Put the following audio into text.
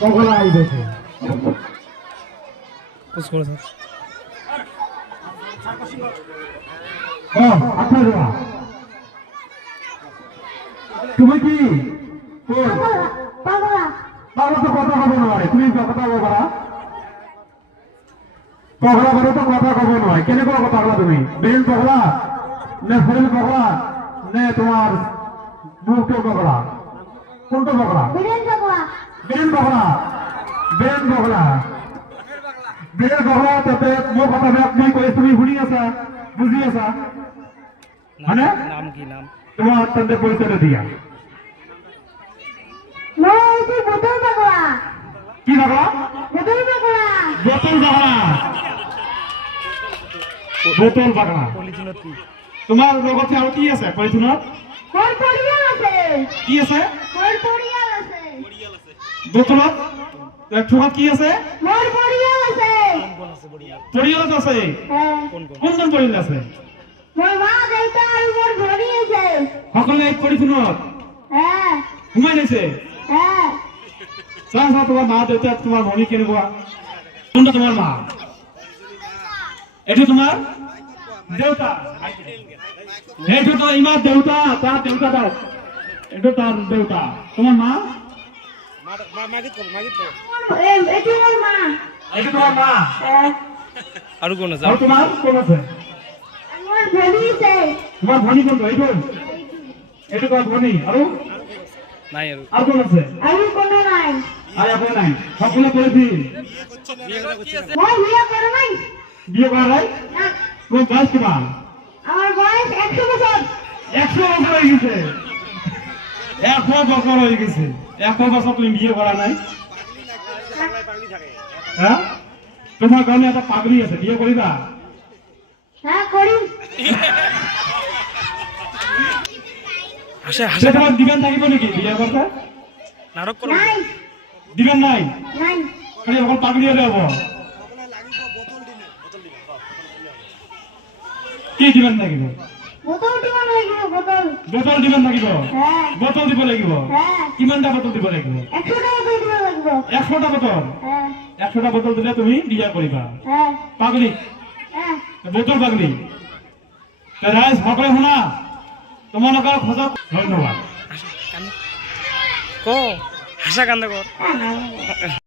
পগলা আইবেছে कुछ करो सर আচ্ছা দেওয়া তুমি কি পাগলা তো কথা কব নয় তুমি কথা কব পারা পগলা করে তো কথা কব নয় কেন কব পাগলা তুমি বেল পগলা না শরীর পগলা না তোমার মুখ পগলা কোনটা পগলা বেল পগলা বেল পগলা তাতে মোৰ কথা মই কৈ তুমি শুনি আছা বুঝি আছা মানে नाम की नाम তোমার তন্ত্রে পরিচয় দিয়া বোতল পাগলা কি পাগলা বোতল পাগলা বোতল পাগলা বোতল পাগলা পলিথিনত কি তোমার লগতে আৰু কি আছে পলিথিনত মোৰ পৰিয়াল আছে কি আছে মোৰ পৰিয়াল আছে বোতলত ঠোঙাত কি আছে মোৰ পৰিয়াল আছে কোন আছে বড়িয়া পৰিয়ালত আছে কোন কোন কোন পৰিয়াল আছে মোৰ মা দেউতা আৰু মোৰ ভনী আছে সকলে এই পলিথিনত সোমাই লৈছে চা তোমাৰ মা দেউতা তোমাৰ ভনী কেনেকুৱা কোনটা তোমাৰ মা এইটো তোমাৰ দেউতা এইটো তো ইমান দেউতা তাৰ দেউতা দাও এইটো তাৰ দেউতা তোমাৰ মা এইটো মোৰ মা এইটো তোমাৰ মা আৰু কোন আছে আৰু তোমাৰ কোন আছে মোৰ ভনী আছে তোমাৰ ভনী কোনটো এইটো এইটো তোমাৰ ভনী আৰু নাই আৰু আৰু কোন আছে আৰু কোনো নাই আর এখন নাই সকলে করেছি মই বিয়া কৰা নাই বিয়ে করা নাই না, তোমার বয়স কিমান আমার বয়স 100 বছর 100 বছর হয়ে গেছে 100 বছর হয়ে গেছে 100 বছর তুমি বিয়ে করা নাই হ্যাঁ তোমার গানে একটা পাগড়ি আছে বিয়ে করিবা হ্যাঁ করি হাসে হাসে সেটা তোমার দিবেন থাকিব নাকি বিয়ে করতে নাটক করো নাই দিবেন নাই নাই খালি অকল পাগড়ি হলে হব কি দিবেন থাকিব বোতল দিব লাগিব বোতল বোতল দিবেন থাকিব হ্যাঁ বোতল দিব লাগিব হ্যাঁ কিমানটা বোতল দিব লাগিব 100 টাকা দিয়ে দিব লাগিব 100টা বোতল হ্যাঁ 100টা বোতল দিলে তুমি বিয়ে করিবা হ্যাঁ পাগড়ি হ্যাঁ বোতল পাগড়ি রাইজ সকলে শুনা তোমালোকৰ খোজক ধন্যবাদ কো হাসা কান্দা কর হ্যাঁ